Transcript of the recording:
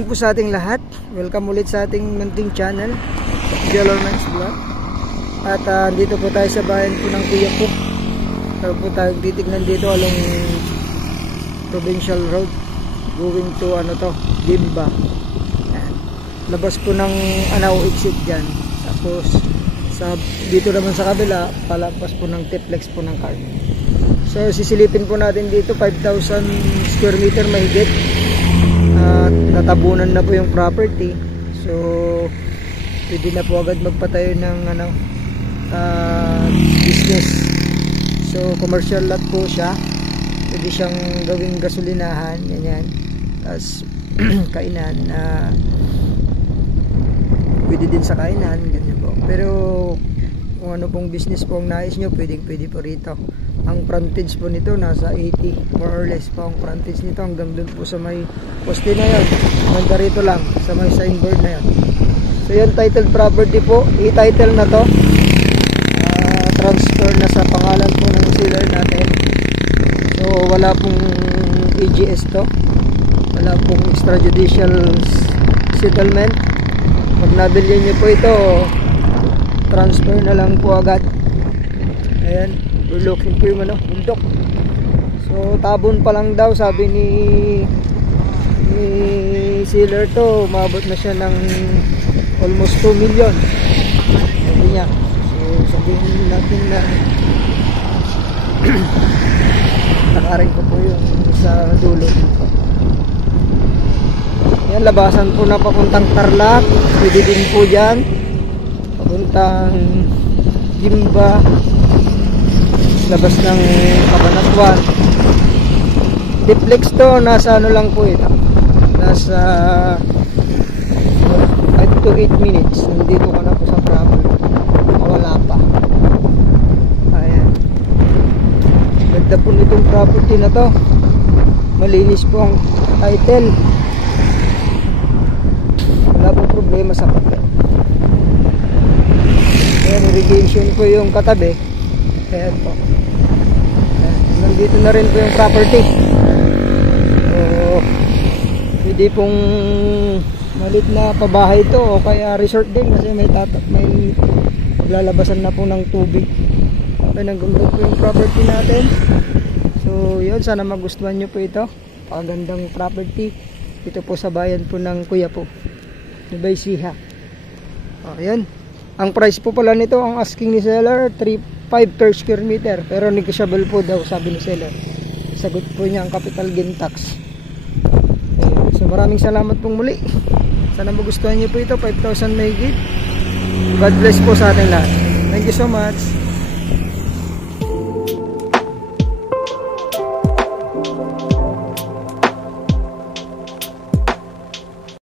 morning po sa ating lahat. Welcome ulit sa ating munting channel, Jellerman's Vlog. At dito po tayo sa bayan po ng Kuya po. Tayo po tayo titignan dito along Provincial Road going to Gimba. Labas po ng Anao exit dyan. Tapos dito naman sa kabila, palapas po ng Tiplex po ng car. So sisilipin po natin dito 5,000 square meter mahigit. At natabunan na po yung property. So pwede na po agad magpatayo ng business. So commercial lot po siya. Pwede siyang gawing gasolinahan, ganyan. Tapos kainan na pwede din sa kainan, ganyan po. Pero kung ano pong business po ang nais nyo, pwede po rito. Ang frontage po nito nasa 80 more or less po ang frontage nito, hanggang dun po sa may poste na yun, hanggang rito lang sa may signboard na yun. So yun, titled property po, i-title na to, transfer na sa pangalan po ng seller natin. So wala pong EGS to, wala pong extrajudicial settlement. Pag nabili nyo po ito, transfer na lang po agad. Ayan, looking po yung bundok. So tabon pa lang daw, sabi ni seller to, umabot na siya ng almost 2 million, sabi niya. So sabihin natin na nakaring ko po yung sa dulo. Yan, labasan po na papuntang Tarlac, pwede din po dyan papuntang Gimba, labas ng Cabanatuan. Tiplex to, nasa lang po ito, nasa 5 to 8 minutes nandito ka na po sa property, wala pa. Ayan, ganda po nitong property na to, malinis po ang title, wala pong problema sa papel. Ayan, irrigation po yung katabi. Ayan po, nandito na rin po yung property. So pwede pong malit na pabahay to o kaya resort din, kasi may lalabasan na po ng tubig. Okay, nagundog po yung property natin. So yun, sana magustuhan nyo po ito, pagandang property dito po sa bayan po ng Kuya po, Nueva Ecija. Yun, ang price po pala nito, ang asking ni seller 3.5 per square meter, pero negotiable po daw, sabi ni seller. Sagot po niya ang capital gain tax. So maraming salamat pong muli. Sana magustuhan niyo po ito, 5,000 mahigit. God bless po sa ating lahat. Thank you so much.